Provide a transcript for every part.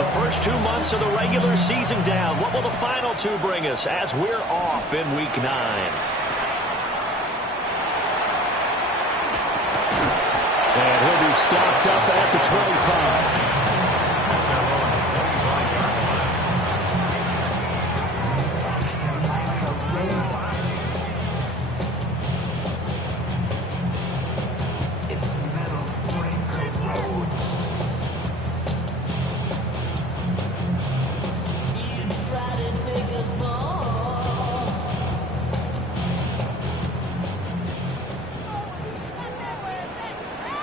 The first 2 months of the regular season down. What will the final two bring us as we're off in Week 9? And he'll be stopped up at the 25.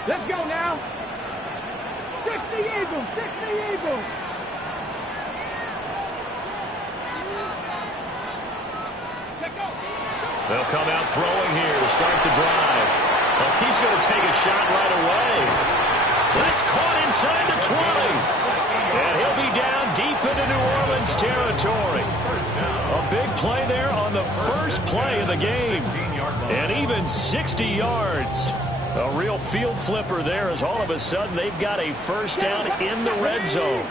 Let's go now. 60 Eagles, 60 Eagles. They'll come out throwing here to start the drive. Well, he's going to take a shot right away. That's caught inside the 20. And he'll be down deep into New Orleans territory. A big play there on the first play of the game. And even 60 yards. A real field flipper there as all of a sudden they've got a first down in the red zone.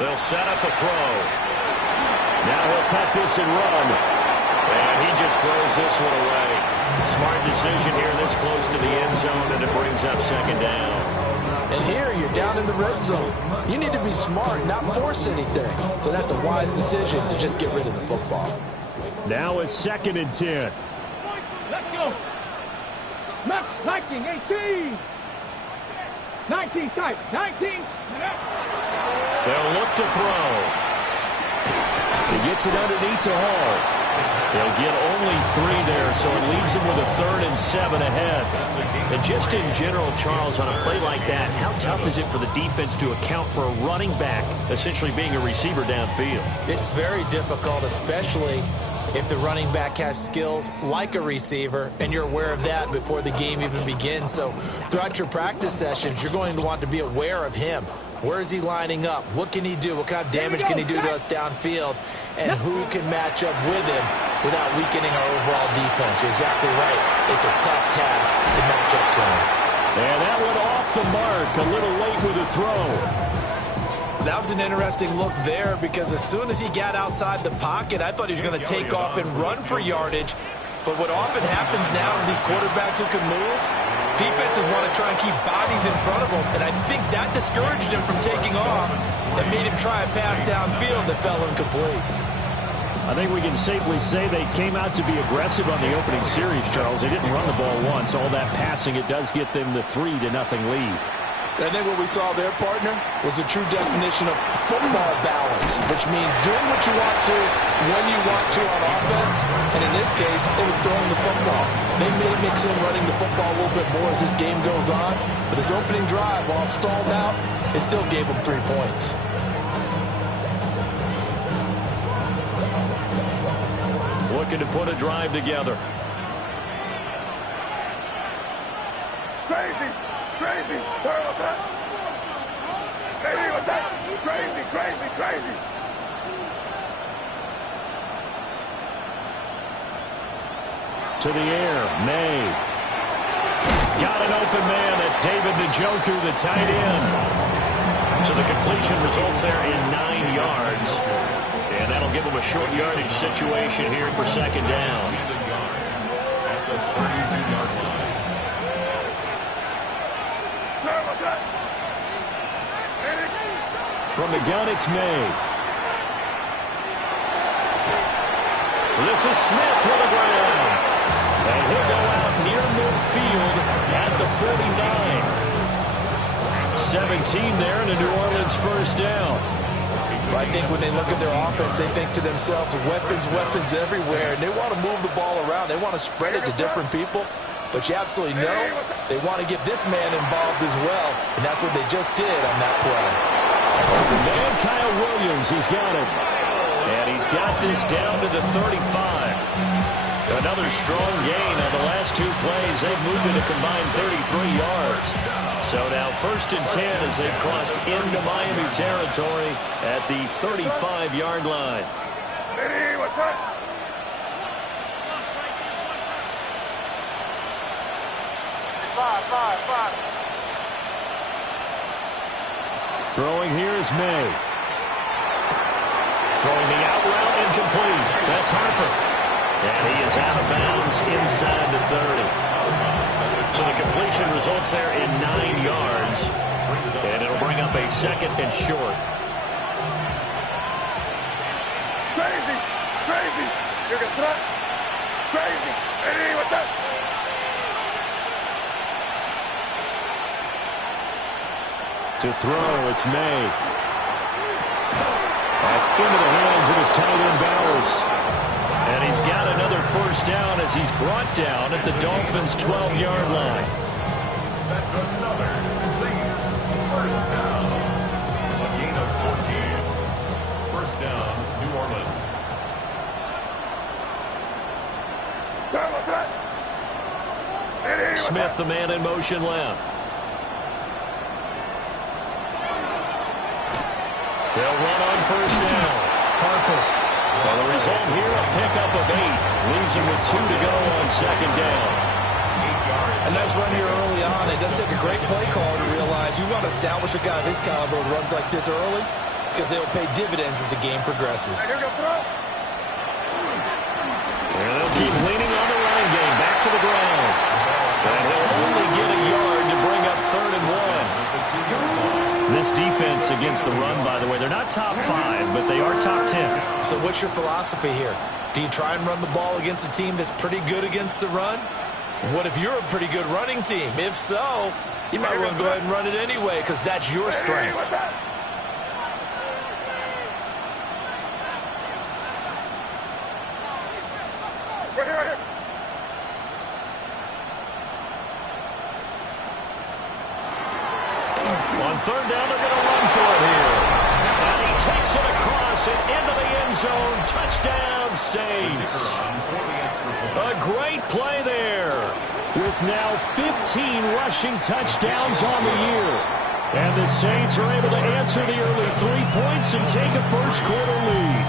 They'll set up a throw. Now he'll tuck this and run. And he just throws this one away. Smart decision here this close to the end zone, and it brings up second down. And here you're down in the red zone. You need to be smart, not force anything. So that's a wise decision to just get rid of the football. Now it's 2nd and 10. Let's go. 19, 18. 19 tight. 19. They'll look to throw. He gets it underneath to Hall. They'll get only 3 there, so it leaves them with a 3rd and 7 ahead. And just in general, Charles, on a play like that, how tough is it for the defense to account for a running back essentially being a receiver downfield? It's very difficult, especially if the running back has skills like a receiver, and you're aware of that before the game even begins. So throughout your practice sessions, you're going to want to be aware of him. Where is he lining up? What can he do? What kind of damage can he do to us downfield? And who can match up with him without weakening our overall defense? You're exactly right. It's a tough task to match up to him. And that went off the mark. A little late with the throw. That was an interesting look there because as soon as he got outside the pocket, I thought he was going to take off and run for yardage. But what often happens now with these quarterbacks who can move, defenses want to try and keep bodies in front of them, and I think that discouraged him from taking off and made him try a pass downfield that fell incomplete. I think we can safely say they came out to be aggressive on the opening series, Charles. They didn't run the ball once. All that passing, it does get them the 3-0 lead. I think what we saw there, partner, was a true definition of football balance, which means doing what you want to, when you want to on offense. And in this case, it was throwing the football. They may mix in running the football a little bit more as this game goes on. But this opening drive, while it stalled out, it still gave them 3 points. Looking to put a drive together. Crazy. Crazy. Where was that? Baby, what's that? Crazy, crazy, crazy. To the air, May. Got an open man. That's David Njoku, the tight end. So the completion results there in 9 yards. And that'll give him a short yardage situation here for second down. At the 32-yard line. From the gun, it's May. This is Smith to the ground. And he'll go out near midfield at the 49. 17 there and a New Orleans first down. I think when they look at their offense, they think to themselves, weapons, weapons everywhere. And they want to move the ball around. They want to spread it to different people. But you absolutely know they want to get this man involved as well. And that's what they just did on that play. Man, Kyle Williams, he's got it. And he's got this down to the 35. Another strong gain on the last 2 plays. They've moved it a combined 33 yards. So now 1st and 10 as they've crossed into Miami territory at the 35-yard line. Hey, what's that? Five. Throwing here is May. Throwing the out route incomplete. That's Harper. And he is out of bounds inside the 30. So the completion results there in 9 yards. And it'll bring up a 2nd and short. Crazy! Crazy! You can stop! Crazy! Hey, what's up? To throw, it's May. That's into the hands of his tight end, Bowers. And he's got another first down as he's brought down at the Dolphins' 12-yard line. That's another Saints first down. A gain of 14. First down, New Orleans. What's that? Hey, what's Smith, that? the man in motion left. They'll run on first down. Harper. Well, the result here, a pickup of 8. Leaves him with 2 to go on 2nd down. A nice run here early on. It doesn't take a great play caller to realize you want to establish a guy of his caliber with runs like this early because they'll pay dividends as the game progresses. Here you go, throw. And they'll keep leaning on the running game. Back to the ground. And he'll only get a yard to bring up 3rd and 1. This defense against the run, by the way, they're not top 5, but they are top 10. So what's your philosophy here? Do you try and run the ball against a team that's pretty good against the run? What if you're a pretty good running team? If so, you might want to go ahead and run it anyway because that's your Hey, strength. what's that? Right here, right here. On 3rd down, they're going to run for it here. And he takes it across and into the end zone. Touchdown, Saints. A great play there. With now 15 rushing touchdowns on the year. And the Saints are able to answer the early 3 points and take a first-quarter lead.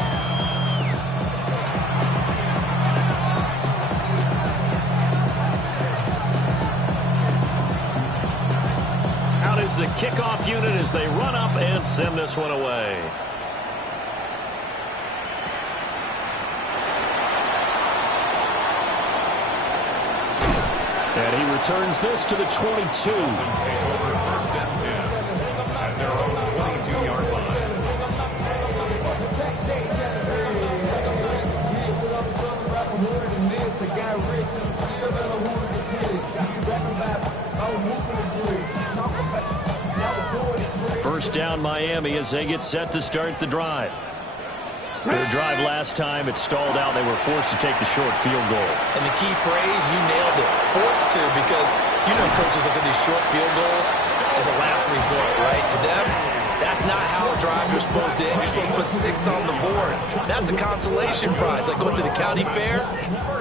Out is the kickoff unit as they run up and send this one away. And he returns this to the 22. First and 10 at their own 22-yard line. First down, Miami, as they get set to start the drive. Their drive last time, it stalled out. They were forced to take the short field goal. And the key phrase, you nailed it, forced to, because you know coaches look at these short field goals as a last resort, right? To them, that's not how drives are supposed to end. You're supposed to put 6 on the board. That's a consolation prize. Like going to the county fair,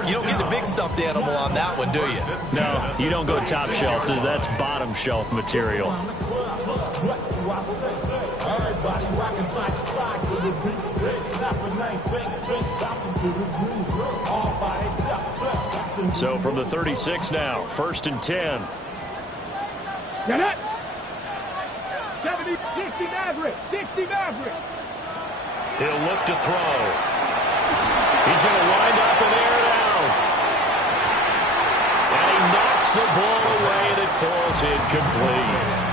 you don't get the big stuffed animal on that one, do you? No, you don't go top shelf. That's bottom shelf material. So from the 36 now, 1st and 10. Get it! 70, 60 Maverick! 60 Maverick! He'll look to throw. He's going to wind up and air it out. And he knocks the ball away and it falls incomplete.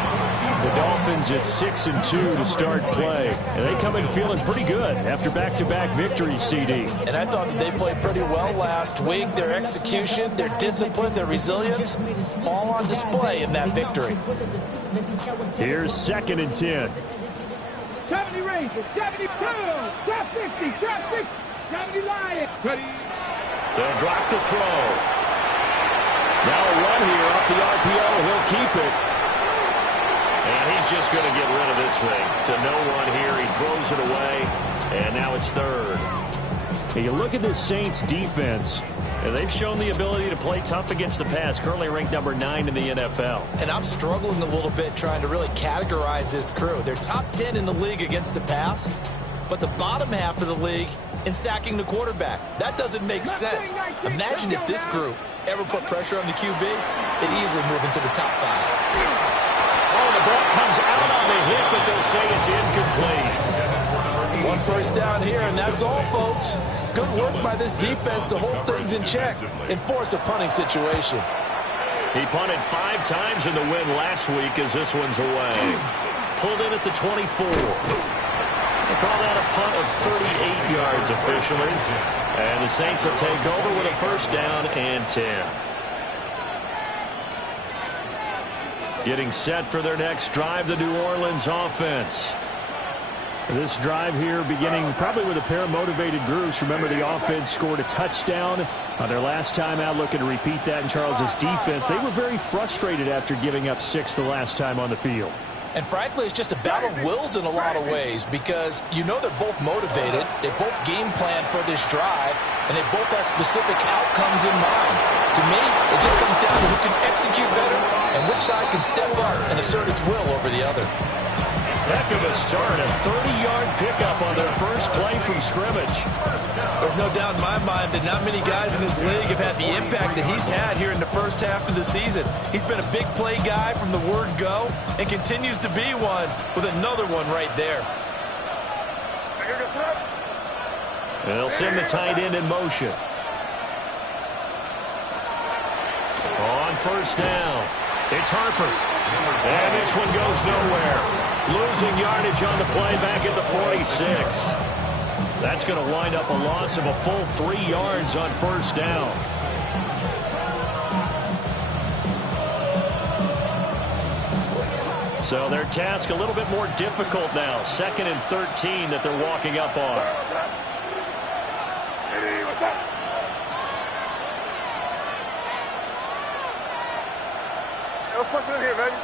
The Dolphins at 6-2 to start play. And they come in feeling pretty good after back-to-back victories, CD. And I thought that they played pretty well last week. Their execution, their discipline, their resilience, all on display in that victory. Here's 2nd and 10. 70 Rangers! 72! Drop 50! Drop 60! 70 Lions! Ready? They'll drop the throw. Now a run here off the RPO. He'll keep it. And he's just going to get rid of this thing. To no one here. He throws it away. And now it's 3rd. Hey, you look at this Saints defense. And they've shown the ability to play tough against the pass. Currently ranked number 9 in the NFL. And I'm struggling a little bit trying to really categorize this crew. They're top 10 in the league against the pass, but the bottom half of the league in sacking the quarterback. That doesn't make sense. Imagine if this group ever put pressure on the QB, they'd easily move into the top 5. Oh, the ball comes out on the hit, but they'll say it's incomplete. One first down here, and that's all, folks. Good work by this defense to hold things in check and force a punting situation. He punted 5 times in the win last week as this one's away. Pulled in at the 24. They call that a punt of 38 yards officially. And the Saints will take over with a first down and 10. Getting set for their next drive, the New Orleans offense. This drive here beginning probably with a pair of motivated groups. Remember, the offense scored a touchdown on their last time out, looking to repeat that in Charles's defense. They were very frustrated after giving up 6 the last time on the field. And frankly, it's just a battle of wills in a lot of ways because you know they're both motivated, they both game plan for this drive, and they both have specific outcomes in mind. To me, it just comes down to who can execute better and which side can step up and assert its will over the other. Heck of a start, a 30-yard pickup on their first play from scrimmage. There's no doubt in my mind that not many guys in this league have had the impact that he's had here in the first half of the season. He's been a big play guy from the word go and continues to be one with another one right there. And they'll send the tight end in motion. On first down, it's Harper. And this one goes nowhere. Losing yardage on the play back at the 46. That's going to wind up a loss of a full 3 yards on first down. So their task a little bit more difficult now. 2nd and 13 that they're walking up on. Let's push it in here, baby.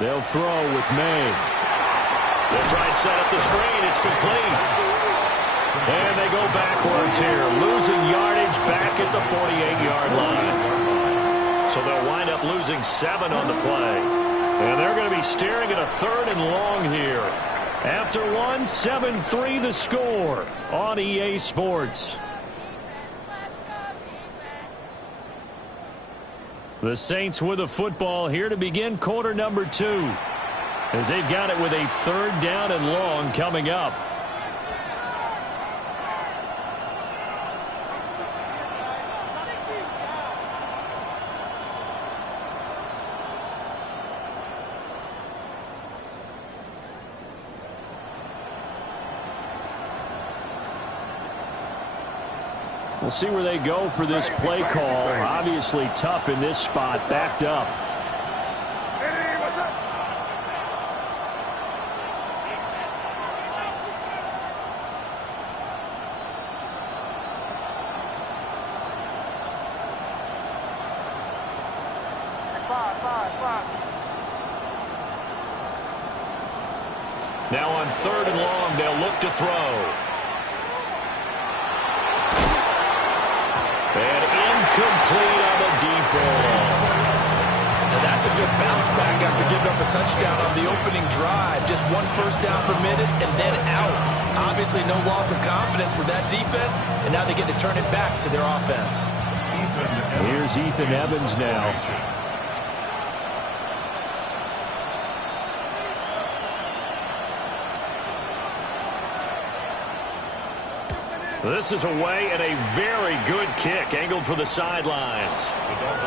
They'll throw with May. They'll try and set up the screen. It's complete. And they go backwards here. Losing yardage back at the 48-yard line. So they'll wind up losing 7 on the play. And they're going to be staring at a 3rd and long here. After 1, 7-3 the score on EA Sports. The Saints with a football here to begin quarter number 2. As they've got it with a 3rd down and long coming up. We'll see where they go for this play call. Obviously tough in this spot, backed up. Now on 3rd and long, they'll look to throw. And incomplete on the deep ball. Now that's a good bounce back after giving up a touchdown on the opening drive. Just 1 first down permitted and then out. Obviously no loss of confidence with that defense, and now they get to turn it back to their offense. Here's Ethan Evans now. This is away and a very good kick angled for the sidelines.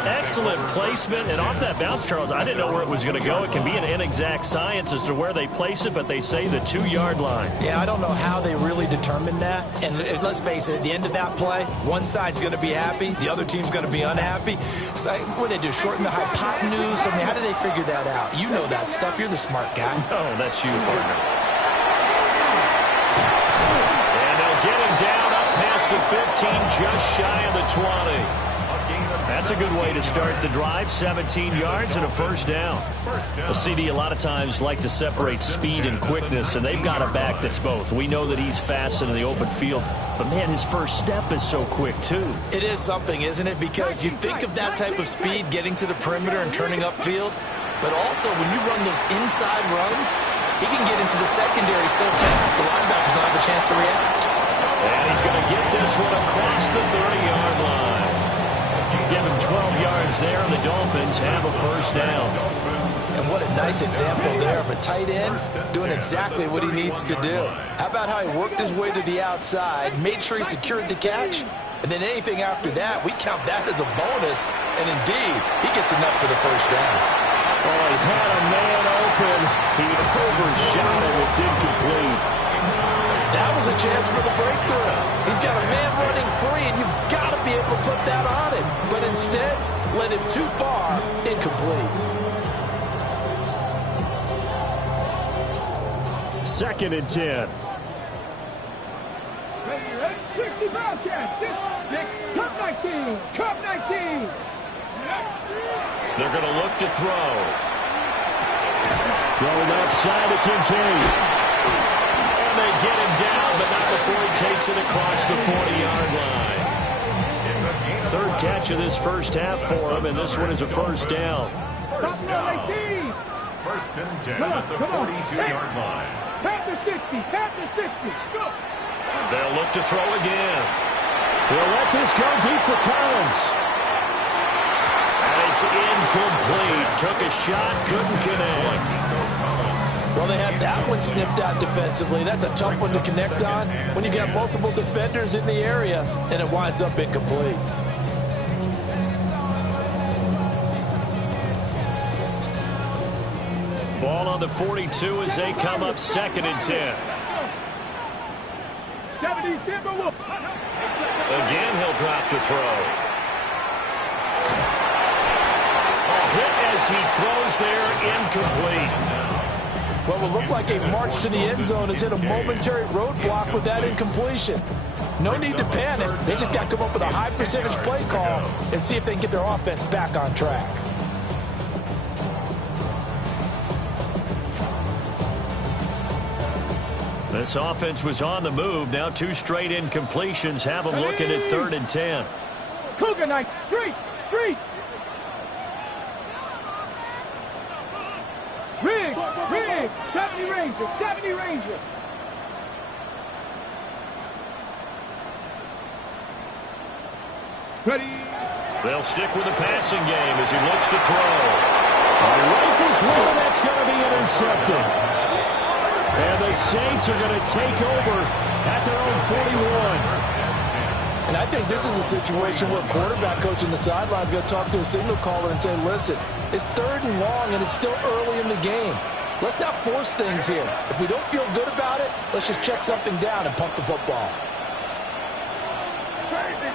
Excellent placement, and off that bounce, Charles, I didn't know where it was going to go. It can be an inexact science as to where they place it, but they say the 2-yard line. Yeah, I don't know how they really determined that. And let's face it, at the end of that play, one side's going to be happy, the other team's going to be unhappy. It's like, what did they do, shorten the hypotenuse? I mean, how did they figure that out? You know that stuff. You're the smart guy. Oh, that's you, partner. Get him down up past the 15, just shy of the 20. That's a good way to start the drive. 17 yards and a first down. Well, CD a lot of times like to separate speed and quickness, and they've got a back that's both. We know that he's fast in the open field, but, man, his first step is so quick, too. It is something, isn't it? Because you think of that type of speed getting to the perimeter and turning upfield, but also when you run those inside runs, he can get into the secondary so fast the linebackers don't have a chance to react. And he's going to get this this one across the 30-yard line. Give him 12 yards there, and the Dolphins have a first down. And what a nice example there of a tight end doing exactly what he needs to do. How about how he worked his way to the outside, made sure he secured the catch, and then anything after that, we count that as a bonus. And indeed, he gets enough for the first down. Oh, he had a man open. He overshot him. It's incomplete. That was a chance for the breakthrough. He's got a man running free, and you've got to be able to put that on him. But instead, led him too far, incomplete. Second and 10. 60 Bobcats. 6, Cup 19. Cup 19. They're going to look to throw. Throwing outside to Kincaid. And they get him down, but not before he takes it across the 40-yard line. Third catch of this first half for him, and this one is a first down. First down. First and 10 at the 42-yard line. Pat the 60. Pat the 60. Go. They'll look to throw again. He'll let this go deep for Collins. And it's incomplete. Took a shot, couldn't connect. Well, they had that one snipped out defensively. That's a tough one to connect on when you've got multiple defenders in the area, and it winds up incomplete. Ball on the 42 as they come up second and 10. 70 Timberwolves. Again, he'll drop to throw. A hit as he throws there, incomplete. What will look like a march to the end zone has hit a momentary roadblock with that incompletion. No need to panic. They just got to come up with a high percentage play call and see if they can get their offense back on track. This offense was on the move. Now 2 straight incompletions have them looking at third and 10. Cougar Knight. Street. Rig. 70 Rangers. 70 Rangers. Ready. They'll stick with the passing game as he looks to throw. Rifles one, that's going to be intercepted. And the Saints are going to take over at their own 41. And I think this is a situation where quarterback coach in the sideline is going to talk to a signal caller and say, listen, it's third and long and it's still early in the game. Let's not force things here. If we don't feel good about it, let's just check something down and pump the football. Crazy.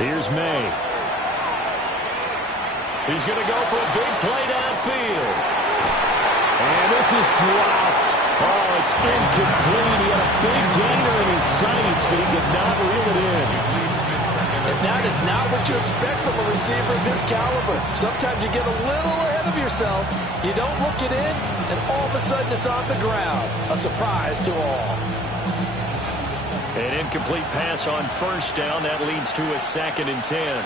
Here's May. He's going to go for a big play downfield. And this is dropped. Oh, it's incomplete. He had a big gainer in his sights, but he could not reel it in. And that is not what you expect from a receiver of this caliber. Sometimes you get a little ahead of yourself. You don't look it in, and all of a sudden it's on the ground. A surprise to all. An incomplete pass on first down. That leads to a second and 10.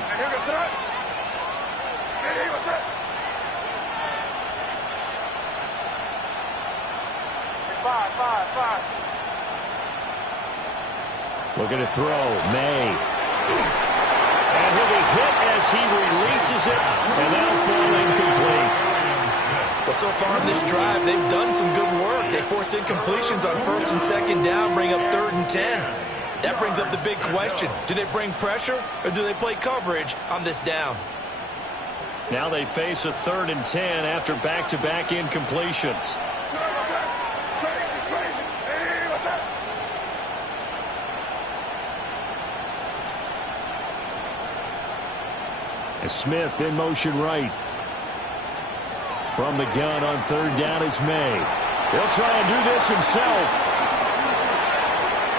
Five. Looking to throw. May. And he'll be hit as he releases it, and that'll fall incomplete. Well, so far in this drive, they've done some good work. They force incompletions on first and second down, bring up third and 10. That brings up the big question. Do they bring pressure, or do they play coverage on this down? Now they face a third and 10 after back-to-back incompletions. Smith in motion right. From the gun on third down, it's May. He'll try and do this himself.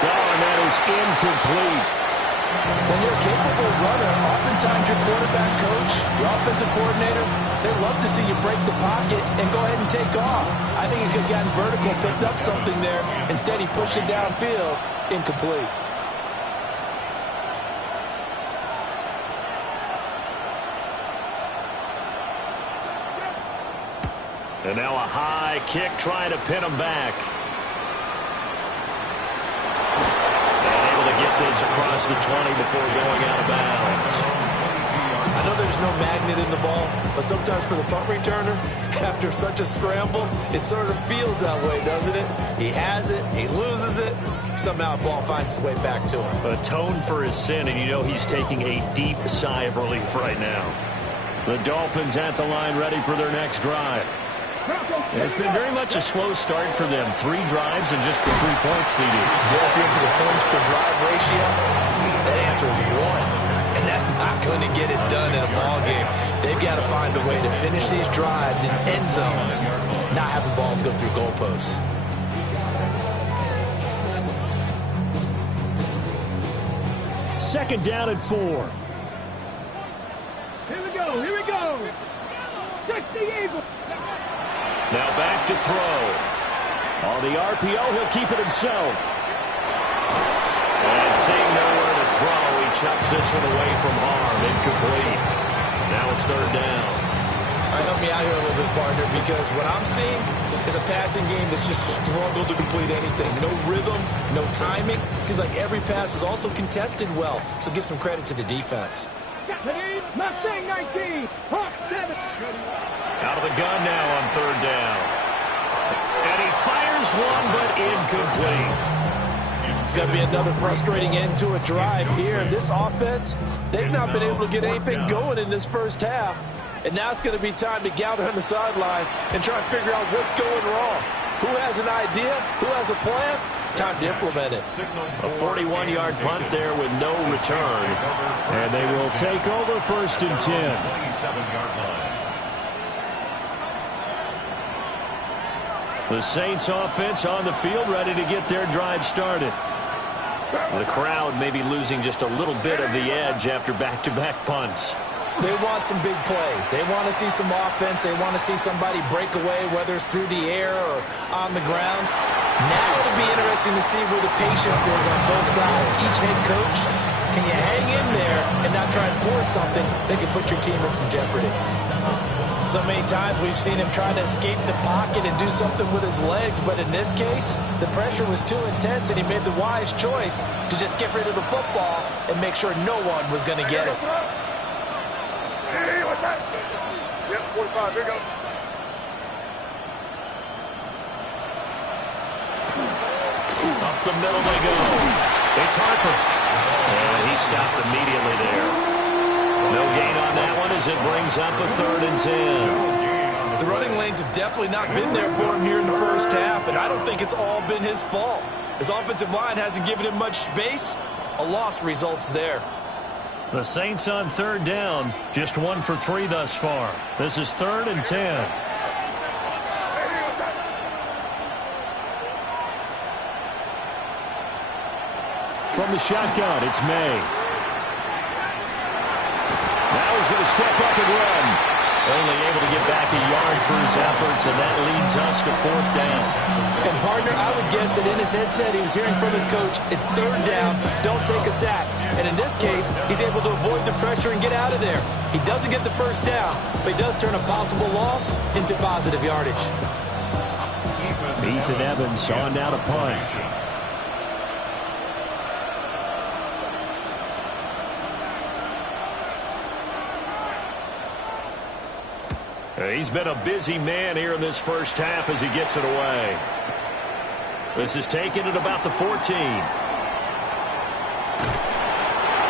Oh, and that is incomplete. When you're a capable runner, oftentimes your quarterback coach, your offensive coordinator, they love to see you break the pocket and go ahead and take off. I think he could have gotten vertical, picked up something there. Instead, he pushed it downfield, incomplete. And now a high kick trying to pin him back. And able to get this across the 20 before going out of bounds. I know there's no magnet in the ball, but sometimes for the punt returner, after such a scramble, it sort of feels that way, doesn't it? He has it, he loses it, somehow the ball finds its way back to him. Atone for his sin, and you know he's taking a deep sigh of relief right now. The Dolphins at the line ready for their next drive. It's been very much a slow start for them. 3 drives and just the 3 points CD. Well, if you're into the points per drive ratio, that answer is 1. And that's not going to get it done in a ball game. They've got to find a way to finish these drives in end zones, not having balls go through goalposts. Second down and 4. Here we go. Here we go. Touch the Eagle. Now back to throw. On the RPO, he'll keep it himself. And seeing nowhere to throw, he chucks this one away from harm. Incomplete. Now it's third down. All right, help me out here a little bit, partner, because what I'm seeing is a passing game that's just struggled to complete anything. No rhythm, no timing. Seems like every pass is also contested well, so give some credit to the defense. Mustang 19. Hawk 7. Out of the gun now on third down. And he fires one, but incomplete. It's going to be another frustrating end to a drive here. This offense, they've not been able to get anything going in this first half. And now it's going to be time to gather on the sidelines and try and figure out what's going wrong. Who has an idea? Who has a plan? Time to implement it. A 41-yard punt there with no return. And they will take over first and 10. The Saints offense on the field ready to get their drive started. The crowd may be losing just a little bit of the edge after back-to-back punts. They want some big plays. They want to see some offense. They want to see somebody break away, whether it's through the air or on the ground. Now it'll be interesting to see where the patience is on both sides. Each head coach, can you hang in there and not try and force something that could put your team in some jeopardy? So many times we've seen him try to escape the pocket and do something with his legs, but in this case, the pressure was too intense and he made the wise choice to just get rid of the football and make sure no one was going to get it. Hey, what's that? Yep, 45. Here we go. Up the middle they go. It's Harper. And he stopped immediately there. No gain on that one as it brings up a third and 10. The running lanes have definitely not been there for him here in the first half, and I don't think it's all been his fault. His offensive line hasn't given him much space. A loss results there. The Saints on third down, just 1 for 3 thus far. This is third and 10. From the shotgun, it's May. Now he's going to step up and run. Only able to get back a yard for his efforts, and that leads us to fourth down. And, partner, I would guess that in his headset he was hearing from his coach, it's third down, don't take a sack. And in this case, he's able to avoid the pressure and get out of there. He doesn't get the first down, but he does turn a possible loss into positive yardage. Ethan Evans on now to punt. He's been a busy man here in this first half as he gets it away. This is taken at about the 14.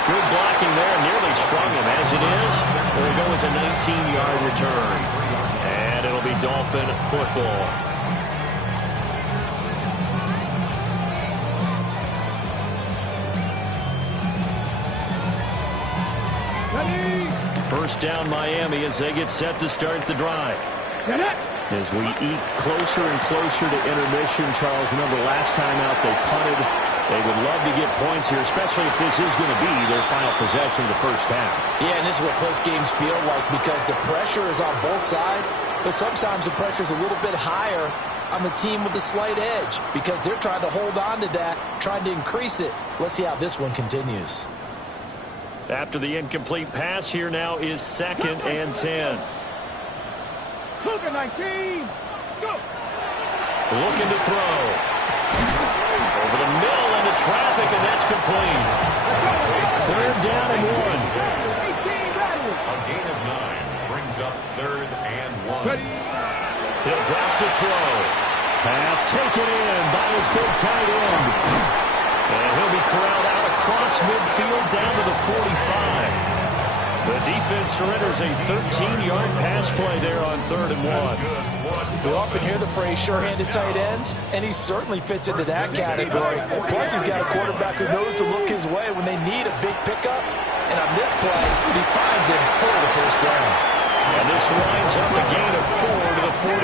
Good blocking there, nearly sprung him. As it is, there we go as a 19-yard return. And it'll be Dolphin football. First down Miami as they get set to start the drive. As we eat closer and closer to intermission, Charles, remember last time out they punted. They would love to get points here, especially if this is going to be their final possession of the first half. Yeah, and this is what close games feel like because the pressure is on both sides, but sometimes the pressure is a little bit higher on the team with the slight edge because they're trying to hold on to that, trying to increase it. Let's see how this one continues. After the incomplete pass, here now is second and 10. Cougar 19. Go. Looking to throw. Over the middle into traffic, and that's complete. Third down and 1. 18 ready. A gain of 9 brings up 3rd and 1. Ready. He'll drop to throw. Pass taken in by his big tight end. And he'll be corralled out across midfield down to the 45. The defense surrenders a 13-yard pass play there on 3rd and 1. You often hear the phrase sure-handed tight ends, and he certainly fits into that category. Plus, he's got a quarterback who knows to look his way when they need a big pickup. And on this play, he finds him for the first down. And this winds up a gain of 4 to the 41.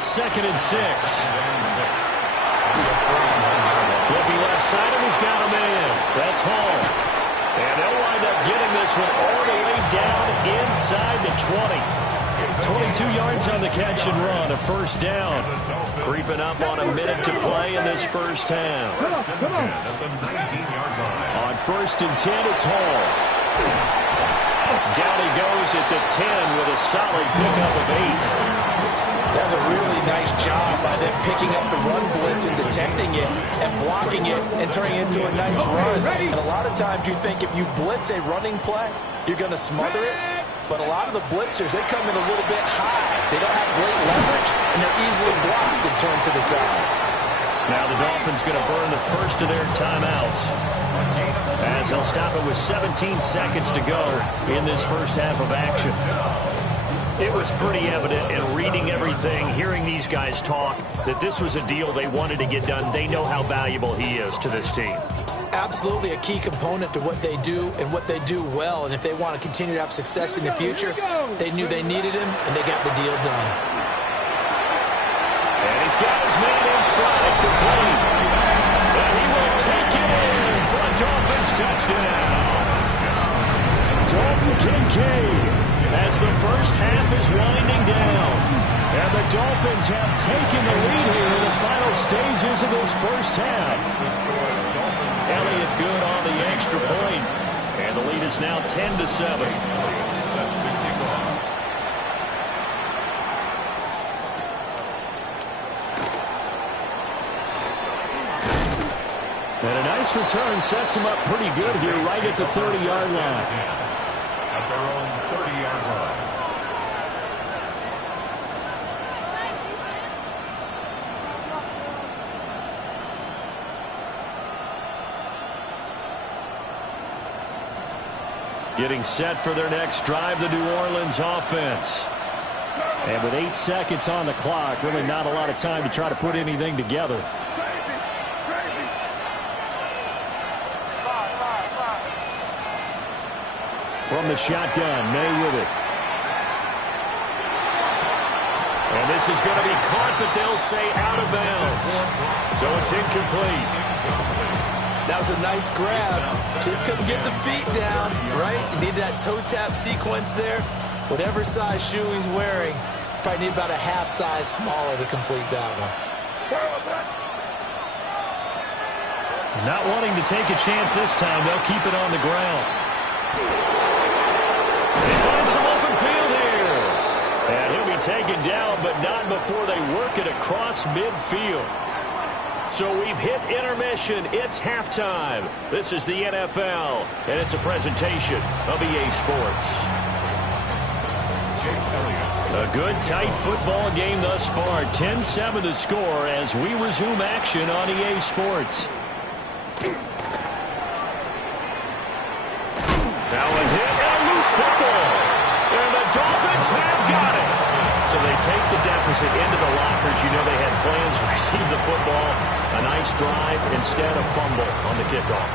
Second and 6. Flipping left side, and he's got him in. That's Hall. And they'll wind up getting this one all the way down inside the 20. 22 yards on the catch and run, a first down. Creeping up on a minute to play in this first half. On 1st and 10, it's Hall. Down he goes at the 10 with a solid pickup of 8. That's a really nice job by them picking up the run blitz and detecting it and blocking it and turning it into a nice run. And a lot of times you think if you blitz a running play, you're going to smother it. But a lot of the blitzers, they come in a little bit high. They don't have great leverage, and they're easily blocked and turned to the side. Now the Dolphins going to burn the first of their timeouts, as they'll stop it with 17 seconds to go in this first half of action. It was pretty evident in reading everything, hearing these guys talk, that this was a deal they wanted to get done. They know how valuable he is to this team. Absolutely a key component to what they do and what they do well. And if they want to continue to have success in the future, they knew they needed him, and they got the deal done. And he's got his man in stride, complete. And he will take it in for a Dolphins touchdown. Dalton Kincaid, as the first half is winding down. And the Dolphins have taken the lead here in the final stages of this first half. Elliott good on the extra point. And the lead is now 10-7. And a nice return sets him up pretty good here right at the 30-yard line. At their own 30-yard line. Getting set for their next drive, the New Orleans offense. And with 8 seconds on the clock, really not a lot of time to try to put anything together. From the shotgun, May with it. And this is going to be caught, but they'll say out of bounds. So it's incomplete. That was a nice grab. Just couldn't get the feet down, right? You need that toe tap sequence there. Whatever size shoe he's wearing, probably need about a half size smaller to complete that one. Not wanting to take a chance this time, they'll keep it on the ground. They find some open field here. And he'll be taken down, but not before they work it across midfield. So we've hit intermission. It's halftime. This is the NFL, and it's a presentation of EA Sports. A good, tight football game thus far. 10-7 the score as we resume action on EA Sports. Now a hit and a loose football. And the Dolphins have got it. So they take the deficit into the lockers. You know they had plans to receive the football. A nice drive, instead a fumble on the kickoff.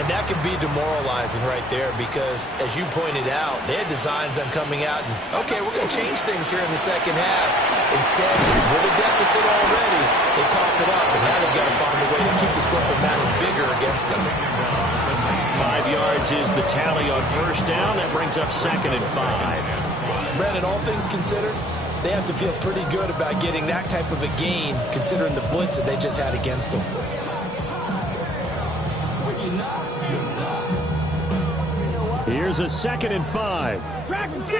And that could be demoralizing right there because, as you pointed out, they had designs on coming out and, okay, we're going to change things here in the second half. Instead, with a deficit already, they cough it up, and now they've got to find a way to keep the score from Madden bigger against them. 5 yards is the tally on first down. That brings up 2nd and 5. Brandon, all things considered, they have to feel pretty good about getting that type of a gain considering the blitz that they just had against them. Here's Here's a 2nd and 5. Track 60.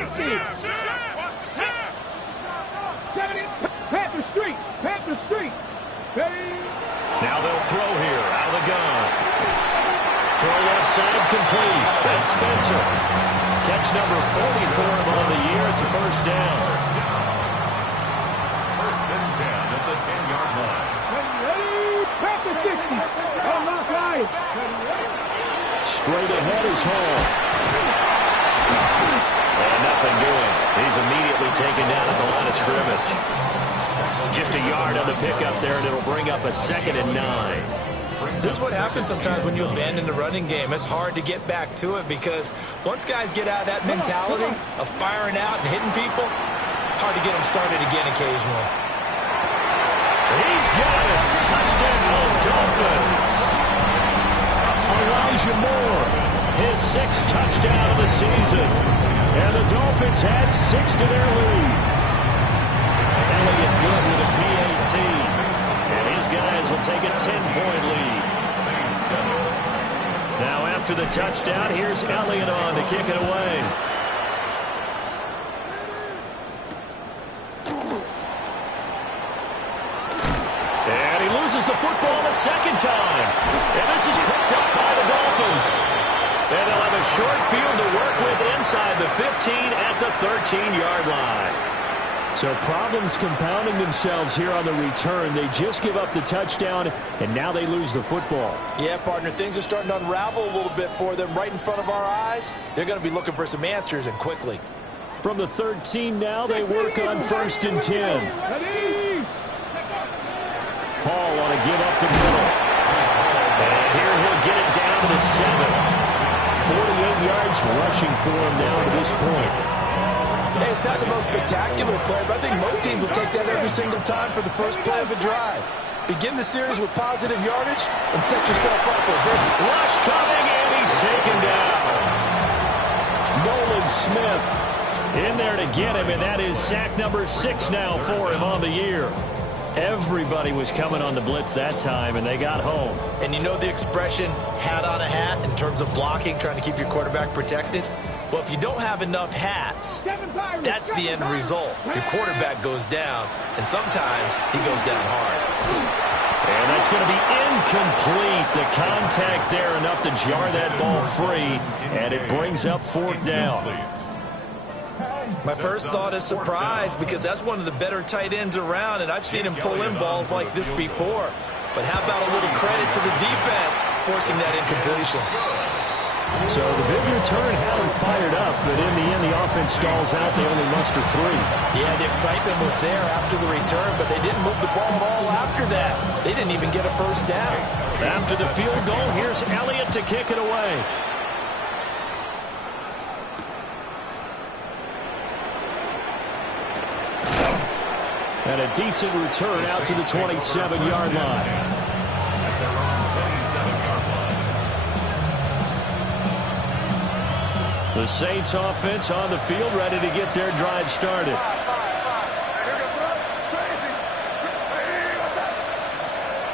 70. Panther Street. Panther Street. Ready. Now they'll throw here out of the gun. Throw left side complete. That's Spencer. Catch number 40 for him on the year. It's a first down. First and 10 at the 10-yard line. Ready. Panther 60. On my side. Straight ahead is Hall. And nothing doing. He's immediately taken down at the line of scrimmage. Just a yard on the pickup there, and it'll bring up a 2nd and 9. This is what happens sometimes when you abandon the running game. It's hard to get back to it because once guys get out of that mentality of firing out and hitting people, hard to get them started again occasionally. He's got it. Touchdown, Dolphins. Elijah Moore. His 6th touchdown of the season. And the Dolphins had 6 to their lead. Elliott good with a PAT. And these guys will take a 10-point lead. Now after the touchdown, here's Elliott on to kick it away. And he loses the football the 2nd time. And this is picked up by the Dolphins. And they'll have a short field to work with inside the 15 at the 13-yard line. So problems compounding themselves here on the return. They just give up the touchdown, and now they lose the football. Yeah, partner, things are starting to unravel a little bit for them right in front of our eyes. They're going to be looking for some answers, and quickly. From the 13 now, they work on 1st and 10. Hall want to give up the middle. And here he'll get it down to the 7. 48 yards rushing for him now to this point. Hey, it's not the most spectacular play, but I think most teams will take that every single time for the first play of a drive. Begin the series with positive yardage and set yourself up for a victory. Rush coming, and he's taken down. Nolan Smith in there to get him, and that is sack number 6 now for him on the year. Everybody was coming on the blitz that time, and they got home. And you know the expression, hat on a hat, in terms of blocking, trying to keep your quarterback protected? Well, if you don't have enough hats, that's the end result. Your quarterback goes down, and sometimes he goes down hard. And that's going to be incomplete. The contact there enough to jar that ball free, and it brings up 4th down. My first thought is surprise because that's one of the better tight ends around, and I've seen him pull in balls like this before. But how about a little credit to the defense forcing that incompletion? So the big return had them fired up, but in the end, the offense stalls out. They only muster 3. Yeah, the excitement was there after the return, but they didn't move the ball at all after that. They didn't even get a first down. After the field goal, here's Elliott to kick it away. And a decent return out to the 27-yard line. At their own 27-yard line. The Saints offense on the field, ready to get their drive started.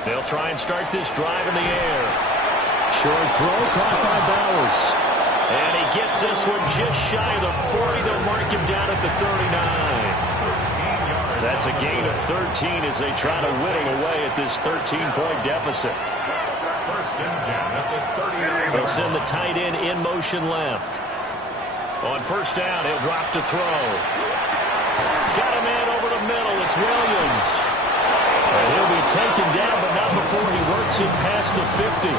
They'll try and start this drive in the air. Short throw caught by Bowers. And he gets this one just shy of the 40. They'll mark him down at the 39. That's a gain of 13 as they try to whittle away at this 13-point deficit. First and 10 at the 39. They'll send the tight end in motion left. On first down, he'll drop to throw. Got a man over the middle. It's Williams. And he'll be taken down, but not before he works it past the 50.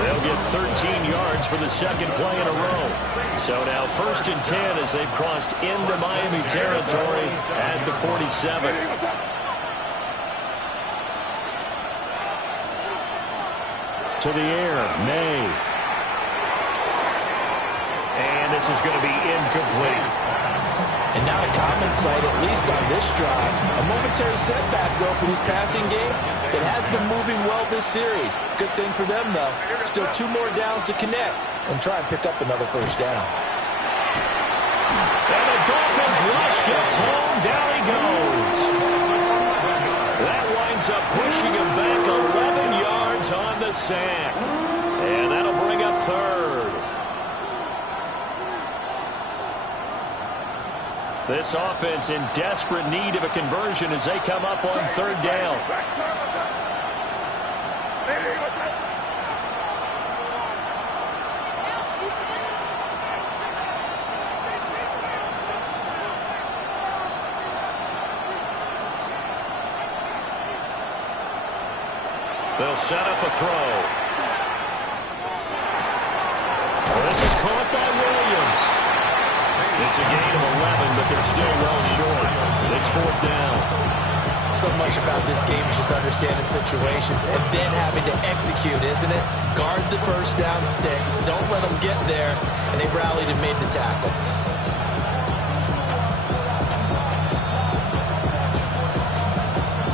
They'll get 13 yards for the 2nd play in a row. So now 1st and 10 as they've crossed into Miami territory at the 47. To the air, May. And this is going to be incomplete. And not a common sight, at least on this drive. A momentary setback, though, for this passing game. It has been moving well this series. Good thing for them, though. Still 2 more downs to connect and try and pick up another first down. And the Dolphins rush gets home. Down he goes. That winds up pushing him back 11 yards on the sack. And that'll bring up 3rd. This offense in desperate need of a conversion as they come up on third down. They'll set up a throw. This is caught by Williams. It's a gain of 11, but they're still well short. It's fourth down. So much about this game is just understanding situations and then having to execute, isn't it? Guard the first down sticks. Don't let them get there. And they rallied and made the tackle.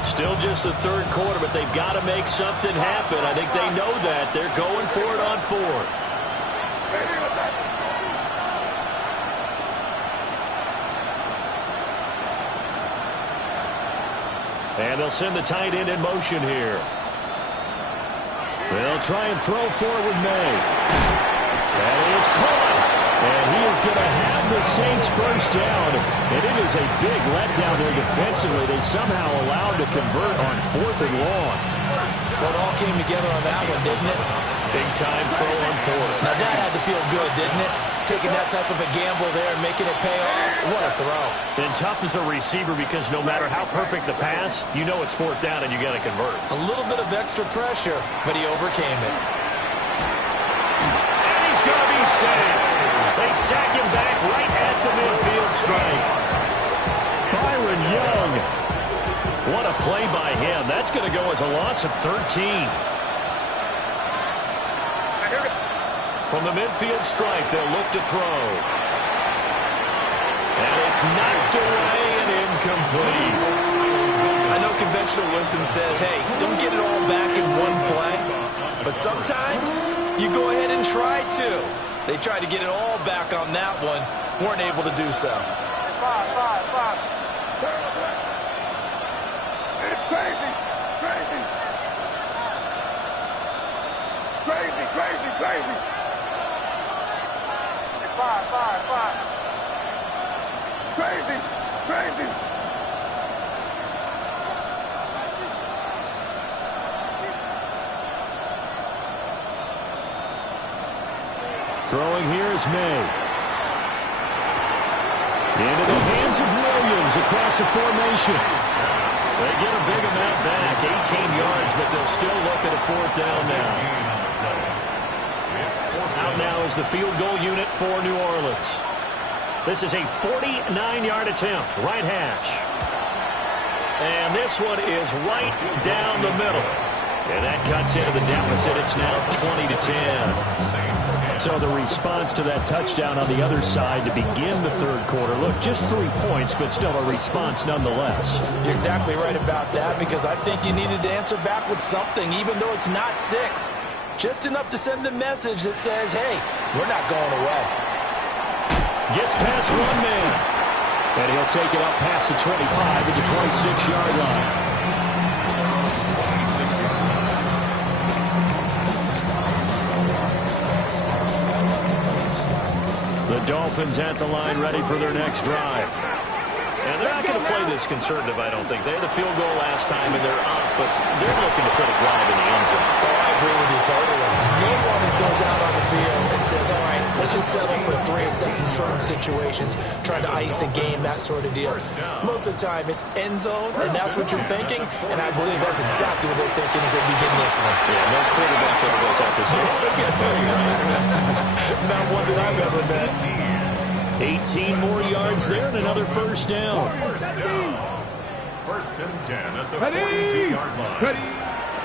Still just the third quarter, but they've got to make something happen. I think they know that. They're going for it on fourth. And they'll send the tight end in motion here. They'll try and throw forward May. That is caught. And he is going to have the Saints first down. And it is a big letdown there defensively. They somehow allowed to convert on fourth and long. Well, it all came together on that one, didn't it? Big time throw on fourth. Now that had to feel good, didn't it? Taking that type of a gamble there and making it pay off. What a throw. And tough as a receiver because no matter how perfect the pass, you know it's fourth down and you got to convert. A little bit of extra pressure, but he overcame it. And he's going to be sacked. They sack him back right at the midfield stripe. Byron Young. What a play by him. That's going to go as a loss of 13. From the midfield stripe, they'll look to throw. And it's knocked away and incomplete. I know conventional wisdom says, hey, don't get it all back in one play. But sometimes you go ahead and try to. They tried to get it all back on that one. Weren't able to do so. Five. It's crazy. Five. Crazy. Throwing here is May. Into the hands of Williams across the formation. They get a big amount back, 18 yards, but they'll still look at a fourth down now. Out now is the field goal unit for New Orleans. This is a 49-yard attempt, right hash. And this one is right down the middle. And that cuts into the deficit. It's now 20-10. So the response to that touchdown on the other side to begin the third quarter. Look, just 3 points, but still a response nonetheless. You're exactly right about that because I think you needed to answer back with something, even though it's not 6. Just enough to send the message that says, hey, we're not going away. Gets past one man. And he'll take it up past the 25 at the 26-yard line. The Dolphins at the line ready for their next drive. And they're not going to play this conservative, I don't think. They had a field goal last time, and they're up, but they're looking to put a drive in the end zone. Oh, I agree with you totally. No one goes out on the field and says, all right, let's just settle for 3 except in certain situations, trying to ice a game, that sort of deal. Most of the time, it's end zone, and that's what you're thinking, and I believe that's exactly what they're thinking as they begin this one. Yeah, no quarterback ever goes out there saying, let's get through. Not one that I've ever met. 18 more yards there and another first down. First and 10 at the 42-yard line.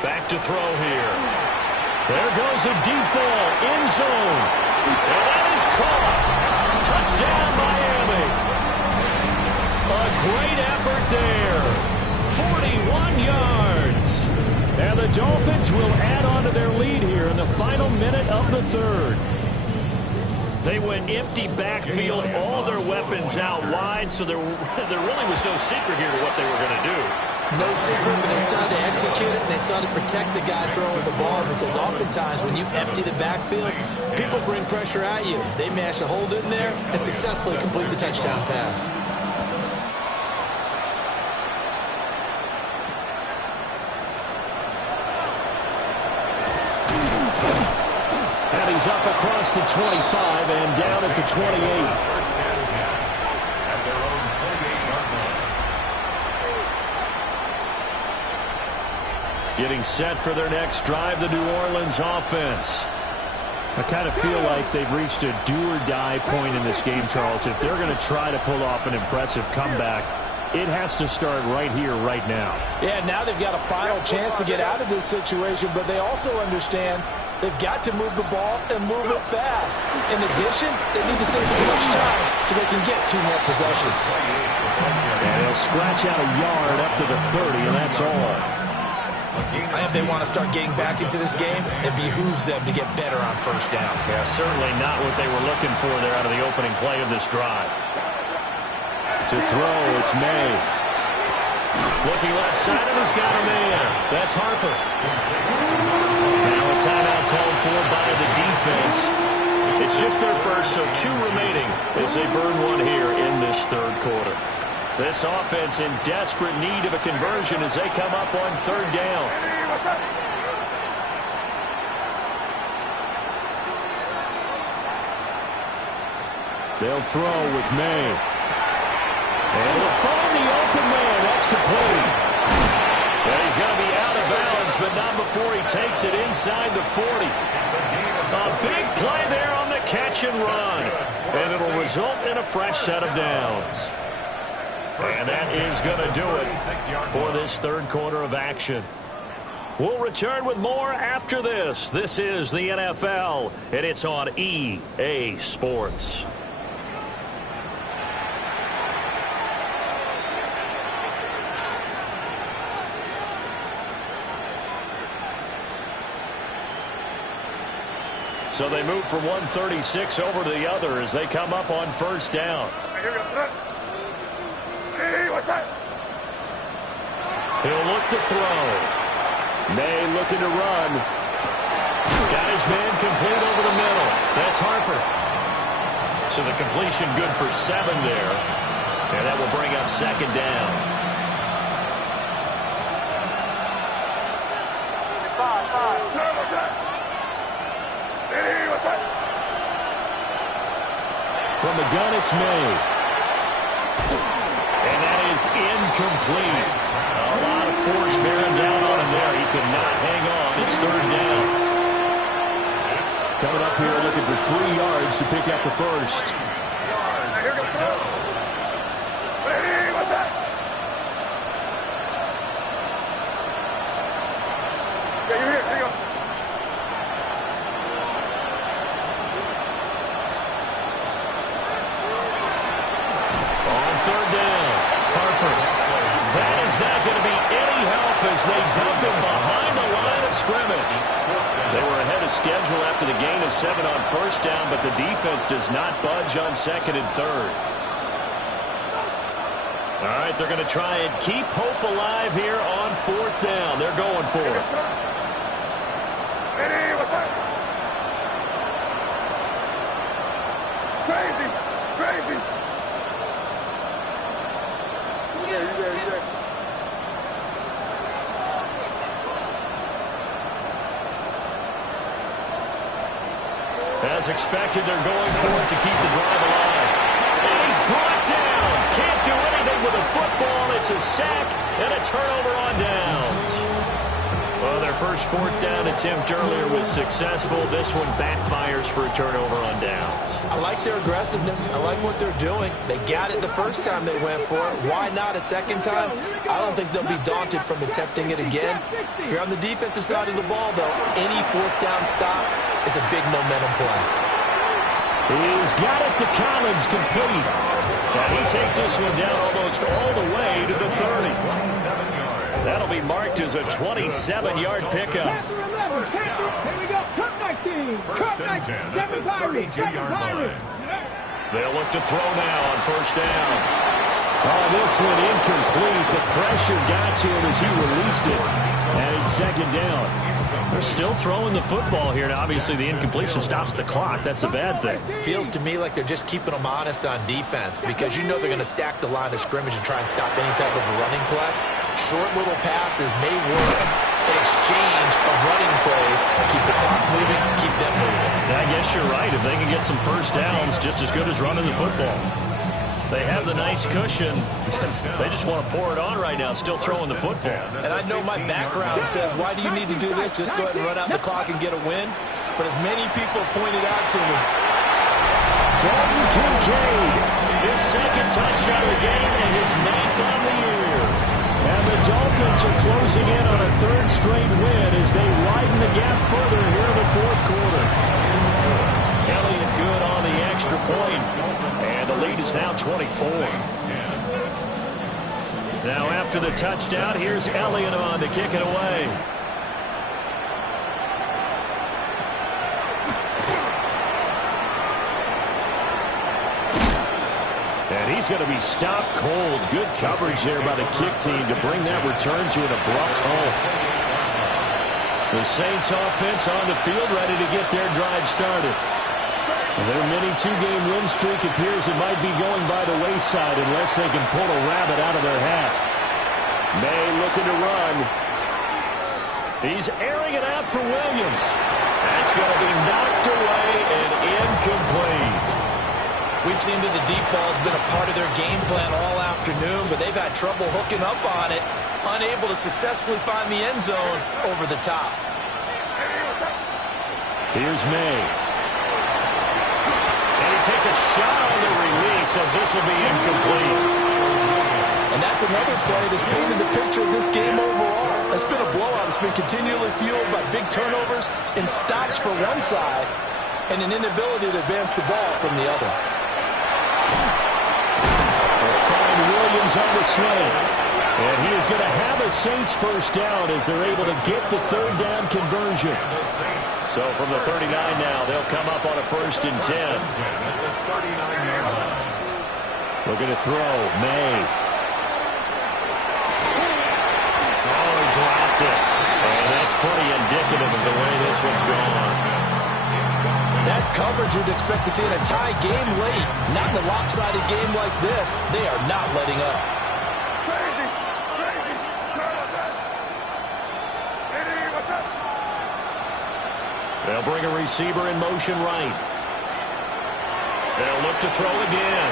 Back to throw here. There goes a deep ball, end zone. And that is caught. Touchdown, Miami. A great effort there. 41 yards. And the Dolphins will add on to their lead here in the final minute of the third. They went empty backfield, all their weapons out wide, so there really was no secret here to what they were going to do. No secret, but they started to execute it, and they started to protect the guy throwing the ball because oftentimes when you empty the backfield, people bring pressure at you. They managed to hold in there and successfully complete the touchdown pass. across the 25 and down at the 28. First and 10 at their own 28-yard line. Getting set for their next drive, the New Orleans offense. I kind of feel like they've reached a do-or-die point in this game, Charles. If they're going to try to pull off an impressive comeback, it has to start right here, right now. Yeah, now they've got a final chance to get out of this situation, but they also understand they've got to move the ball and move it fast. In addition, they need to save as much time so they can get 2 more possessions. And they'll scratch out a yard up to the 30, and that's all. If they want to start getting back into this game, it behooves them to get better on first down. Yeah, certainly not what they were looking for there out of the opening play of this drive. To throw, it's May. Looking left side, and he's got a man. That's Harper. Now a timeout called for by the defense. It's just their first, so 2 remaining as they burn one here in this third quarter. This offense in desperate need of a conversion as they come up on 3rd down. They'll throw with May. And they'll find the open man. That's complete. Well, he's going to be out of bounds, but not before he takes it inside the 40. A big play there on the catch and run. And it'll result in a fresh set of downs. And that is going to do it for this third quarter of action. We'll return with more after this. This is the NFL, and it's on EA Sports. So they move from 136 over to the other as they come up on 1st down. He'll look to throw. May looking to run. Got his man complete over the middle. That's Harper. So the completion good for 7 there. And that will bring up 2nd down. From the gun, it's May. And that is incomplete. A lot of force bearing down on him there. He could not hang on. It's 3rd down. Coming up here looking for 3 yards to pick up the first. They dump him behind the line of scrimmage. They were ahead of schedule after the gain of 7 on 1st down, but the defense does not budge on 2nd and 3rd. All right, they're going to try and keep hope alive here on 4th down. They're going for it. Crazy. As expected, they're going for it to keep the drive alive. And he's brought down. Can't do anything with a football. It's a sack and a turnover on downs. Well, their first 4th down attempt earlier was successful. This one backfires for a turnover on downs. I like their aggressiveness. I like what they're doing. They got it the first time they went for it. Why not a second time? I don't think they'll be daunted from attempting it again. If you're on the defensive side of the ball, though, any 4th down stop is a big momentum play. He's got it to Collins, complete. And he takes this one down almost all the way to the 30. That'll be marked as a 27-yard pickup. Here we go. Cut 19. Cut 19. 7 Pirates. 7 Pirates. They'll look to throw now on 1st down. Oh, this one incomplete. The pressure got to him as he released it. And it's 2nd down. They're still throwing the football here. Now, obviously, the incompletion stops the clock. That's the bad thing. Feels to me like they're just keeping them honest on defense because you know they're going to stack the line of scrimmage and try and stop any type of a running play. Short little passes may work, an exchange of running plays. Keep the clock moving, keep them moving. I guess you're right. If they can get some first downs, just as good as running the football. They have the nice cushion. They just want to pour it on right now, still throwing the football. And I know my background says, why do you need to do this? Just go ahead and run out the clock and get a win. But as many people pointed out to me, Dalton Kincaid, his second touchdown of the game and his 9th on the year. And the Dolphins are closing in on a third straight win as they widen the gap further here in the fourth quarter. Elliott good on the extra point. And the lead is now 24. Now after the touchdown, here's Elliott on to kick it away. And he's going to be stopped cold. Good coverage there by the kick team to bring that return to an abrupt halt. The Saints offense on the field, ready to get their drive started. Their mini two-game win streak appears it might be going by the wayside unless they can pull a rabbit out of their hat. May looking to run. He's airing it out for Williams. That's going to be knocked away and incomplete. we've seen that the deep ball has been a part of their game plan all afternoon, but they've had trouble hooking up on it, unable to successfully find the end zone over the top. Here's May. And he takes a shot on the release as this will be incomplete. And that's another play that's painted the picture of this game overall. It's been a blowout. It's been continually fueled by big turnovers and stops for one side and an inability to advance the ball from the other. They'll find Williams on the slant. And he is going to have a Saints first down as they're able to get the third down conversion. So from the 39 now, they'll come up on a 1st and 10. Looking to throw. May. Oh, he dropped it. And that's pretty indicative of the way this one's gone. That's coverage you'd expect to see in a tie game late. Not in a lopsided game like this. They are not letting up. They'll bring a receiver in motion right. They'll look to throw again.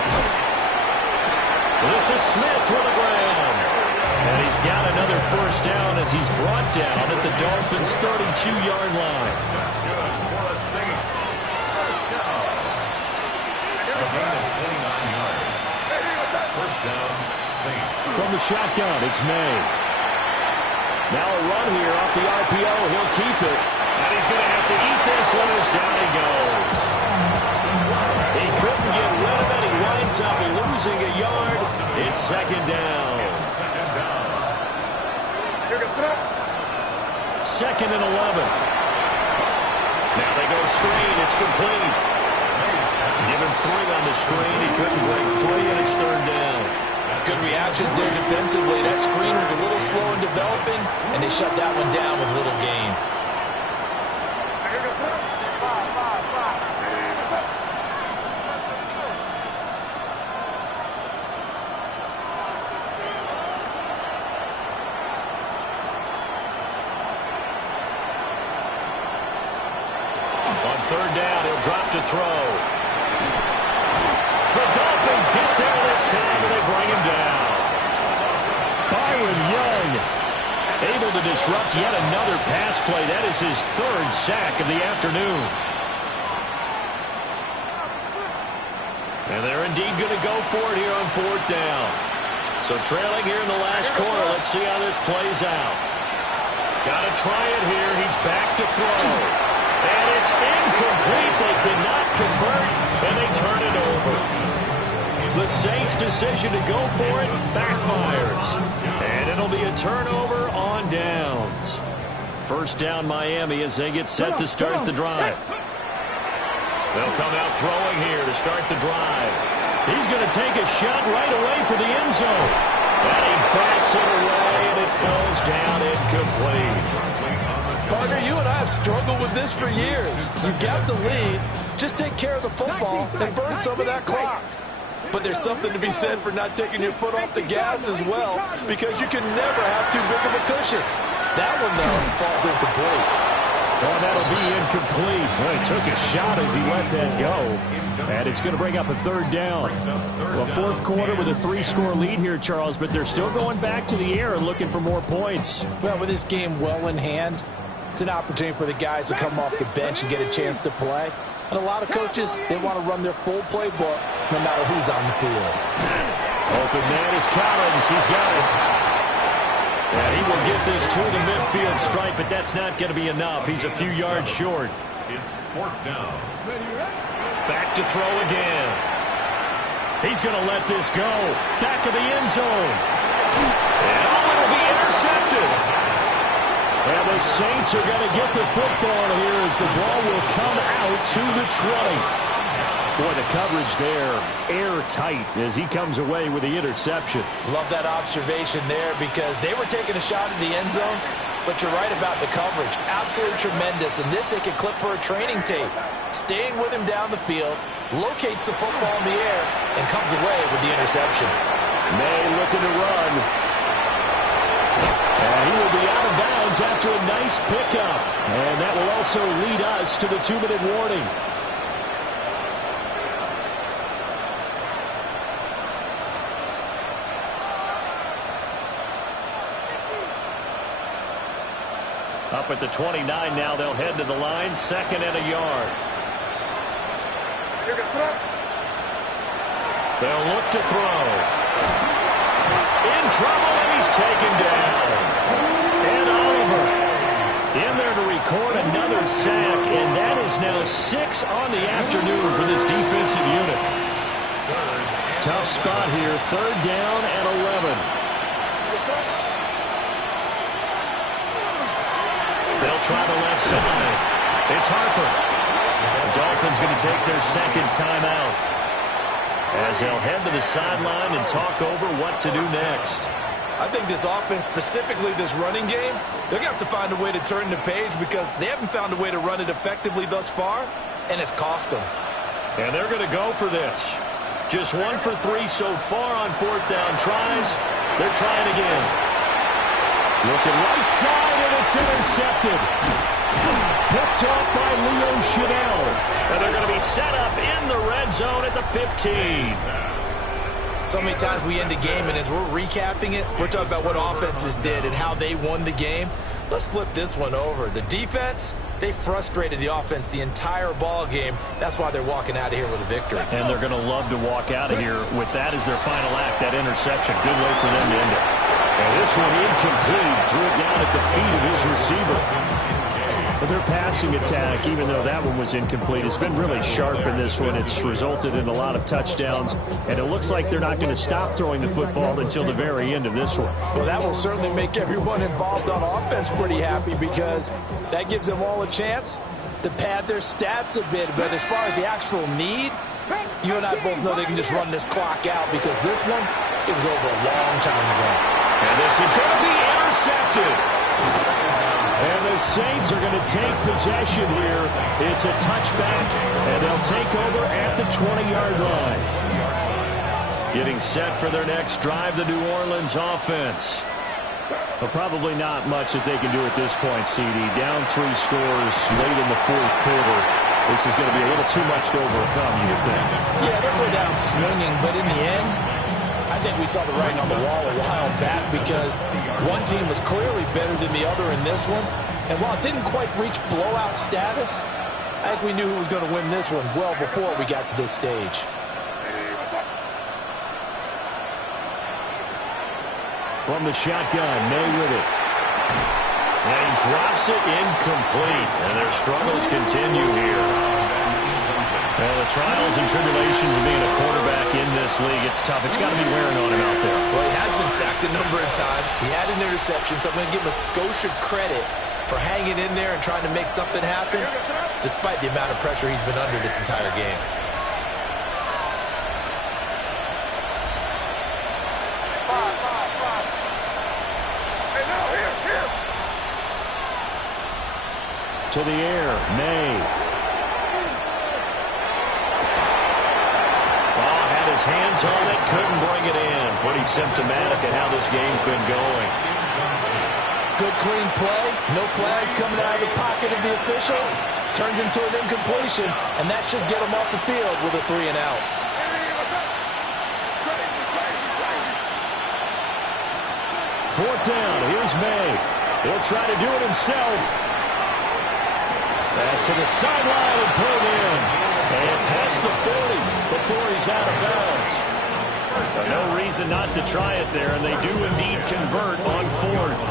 This is Smith with a grab. And he's got another first down as he's brought down at the Dolphins' 32-yard line. That's good for the Saints. First down. A gain of 29 yards. First down, Saints. From the shotgun, it's May. Now a run here off the RPO. He'll keep it. And he's going to have to eat this one as down he goes. He couldn't get rid of it. He winds up losing a yard. It's second down. Second and 11. Now they go screen. It's complete. Given 3 on the screen. He couldn't break free, and it's third down. Good reactions there defensively. That screen was a little slow in developing, and they shut that one down with little gain. On third down, he'll drop to throw. The Dolphins get there this time, and they bring him down. Byron Young able to disrupt yet another pass play. That is his 3rd sack of the afternoon. And they're indeed going to go for it here on 4th down. So trailing here in the last quarter. Let's see how this plays out. Got to try it here. He's back to throw. And it's incomplete. They cannot convert, and they turn it over. The Saints' decision to go for it backfires. And it'll be a turnover on downs. First down Miami as they get set to start the drive. They'll come out throwing here to start the drive. He's going to take a shot right away for the end zone. And he backs it away, and it falls down incomplete. Partner, you and I have struggled with this for years. You've got the lead. Just take care of the football and burn some of that clock. But there's something to be said for not taking your foot off the gas as well, because you can never have too big of a cushion. That one, though, falls incomplete. Well, that'll be incomplete. Well, he took a shot as he let that go. And it's going to bring up a third down. Well, fourth quarter with a 3-score lead here, Charles, but they're still going back to the air and looking for more points. Well, with this game well in hand, it's an opportunity for the guys to come off the bench and get a chance to play. And a lot of coaches, they want to run their full playbook no matter who's on the field. Open man is Collins. He's got it. And he will get this to the midfield stripe, but that's not going to be enough. He's a few yards short. It's fourth down. Back to throw again. He's going to let this go. Back of the end zone. And it'll be intercepted. And the Saints are going to get the football here as the ball will come out to the 20. Boy, the coverage there, airtight as he comes away with the interception. Love that observation there because they were taking a shot at the end zone, but you're right about the coverage. Absolutely tremendous. And this they could clip for a training tape. Staying with him down the field, locates the football in the air, and comes away with the interception. May looking to run. And he will be out of bounds after a nice pickup. And that will also lead us to the 2-minute warning. Up at the 29 now, they'll head to the line, 2nd and a yard. They'll look to throw. In trouble, and he's taken down. And Oliver in there to record another sack, and that is now 6 on the afternoon for this defensive unit. Tough spot here, 3rd down and 11. They'll try the left side. It's Harper. The Dolphins going to take their 2nd timeout as they'll head to the sideline and talk over what to do next. I think this offense, specifically this running game, they're going to have to find a way to turn the page because they haven't found a way to run it effectively thus far, and it's cost them. And they're going to go for this. Just 1 for 3 so far on 4th down tries. They're trying again. Looking right side, and it's intercepted. Picked up by Leo Chanel. And they're going to be set up in the red zone at the 15. So many times we end a game, and as we're recapping it, we're talking about what offenses did and how they won the game. Let's flip this one over. The defense, they frustrated the offense the entire ball game. That's why they're walking out of here with a victory. And they're going to love to walk out of here with that as their final act, that interception. Good way for them to end it. And this one incomplete. Threw it down at the feet of his receiver. But their passing attack, even though that one was incomplete, has been really sharp in this one. It's resulted in a lot of touchdowns. And it looks like they're not going to stop throwing the football until the very end of this one. Well, that will certainly make everyone involved on offense pretty happy because that gives them all a chance to pad their stats a bit. But as far as the actual need, you and I both know they can just run this clock out because this one, it was over a long time ago. And this is going to be intercepted. And the Saints are going to take possession here. It's a touchback, and they'll take over at the 20-yard line. Getting set for their next drive, the New Orleans offense. But probably not much that they can do at this point, CD. Down 3 scores late in the 4th quarter. This is going to be a little too much to overcome, you would think. Yeah, they'll go down swinging, but in the end, I think we saw the writing on the wall a while back because one team was clearly better than the other in this one. And while it didn't quite reach blowout status, I think we knew who was going to win this one well before we got to this stage. From the shotgun, May with it. And he drops it incomplete. And their struggles continue here. Well, the trials and tribulations of being a quarterback in this league, it's tough. It's got to be wearing on him out there. Well, he has been sacked a number of times. He had an interception, so I'm going to give him a skosh of credit for hanging in there and trying to make something happen, despite the amount of pressure he's been under this entire game. To the air, May. His hands on it, couldn't bring it in. Pretty symptomatic of how this game's been going. Good, clean play. No flags coming out of the pocket of the officials. Turns into an incompletion, and that should get him off the field with a 3 and out. Fourth down. Here's May. He'll try to do it himself. Pass to the sideline and pulled in. And past the 40 before he's out of bounds. No reason not to try it there, and they do indeed convert on fourth.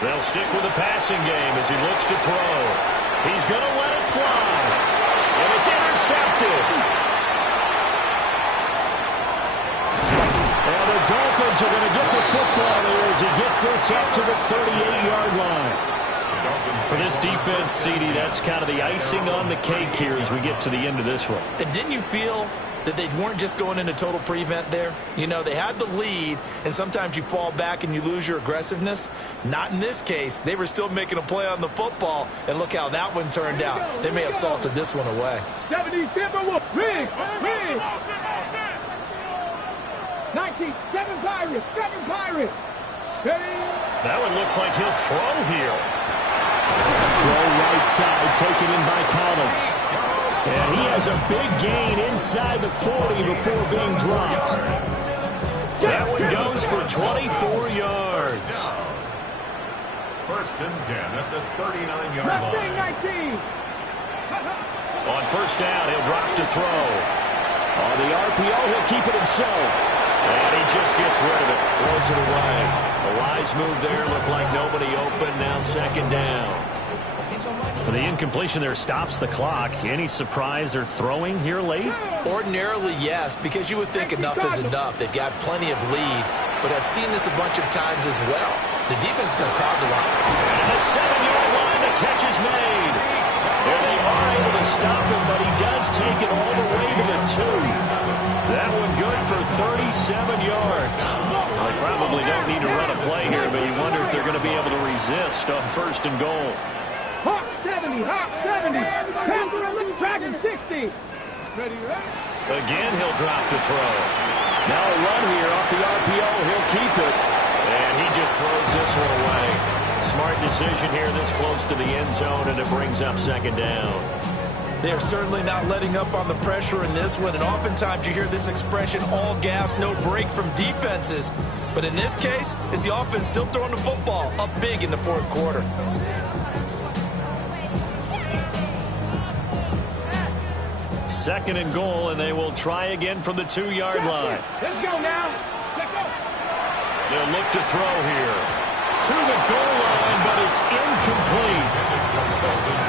They'll stick with the passing game as he looks to throw. He's going to let it fly. And it's intercepted. And the Dolphins are going to get the football here as he gets this up to the 38-yard line. For this defense, CD, that's kind of the icing on the cake here as we get to the end of this one. And didn't you feel that they weren't just going into total prevent there? You know, they had the lead, and sometimes you fall back and you lose your aggressiveness. Not in this case. They were still making a play on the football, and look how that one turned out. They may have salted this one away. 70, 19, 7 Pirates, 7 Pirates. That one looks like he'll throw here. Throw right side, taken in by Collins. And he has a big gain inside the 40 before being dropped. That one goes for 24 yards. First and 10 at the 39-yard line. On first down, he'll drop to throw. On the RPO, he'll keep it himself. And he just gets rid of it, throws it away. A wise move there, looked like nobody open, now second down. The incompletion there stops the clock. Any surprise they're throwing here late? Ordinarily, yes, because you would think enough is enough. They've got plenty of lead, but I've seen this a bunch of times as well. The defense is going to crowd the line. And the 7-yard line, the catch is made. And they are able to stop him, but he does take it all the way to the 2. That one good for 37 yards. Well, they probably don't need to run a play here, but you wonder if they're going to be able to resist on first and goal. Hawk 70, Hawk 70. Dragon 60. Again, he'll drop to throw. Now a run here off the RPO. He'll keep it. And he just throws this one away. Smart decision here this close to the end zone, and it brings up second down. They're certainly not letting up on the pressure in this one, and oftentimes you hear this expression, all gas, no break from defenses. But in this case, is the offense still throwing the football up big in the fourth quarter. Second and goal, and they will try again from the 2-yard line. Let's go now. Let's go. They'll look to throw here. To the goal line, but it's incomplete.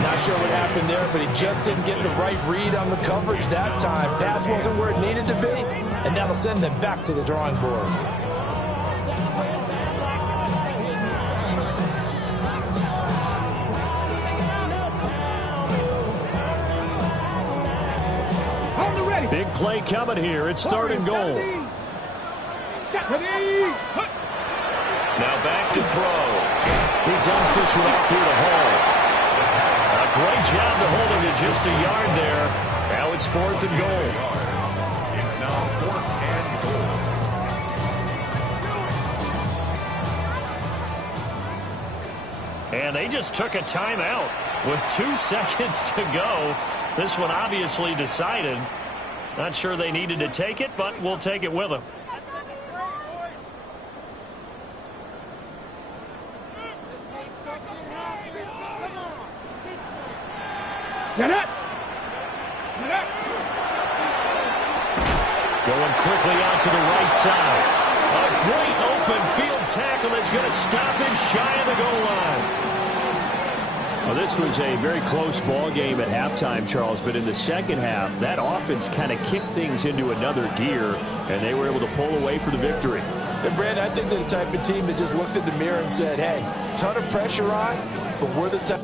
Not sure what happened there, but he just didn't get the right read on the coverage that time. Pass wasn't where it needed to be, and that'll send them back to the drawing board. Big play coming here. It's third and goal. Now back to throw. He dumps this one off here to Hall. A great job to hold him to just a yard there. Now it's fourth and goal. It's now 4th and goal. And they just took a timeout with 2 seconds to go. This one obviously decided. Not sure they needed to take it, but we'll take it with them. Going quickly out to the right side. A great open field tackle that's going to stop him shy of the goal line. Well, this was a very close ball game at halftime, Charles, but in the second half, that offense kind of kicked things into another gear, and they were able to pull away for the victory. And, Brandon, I think they're the type of team that just looked in the mirror and said, hey, ton of pressure on, but we're the type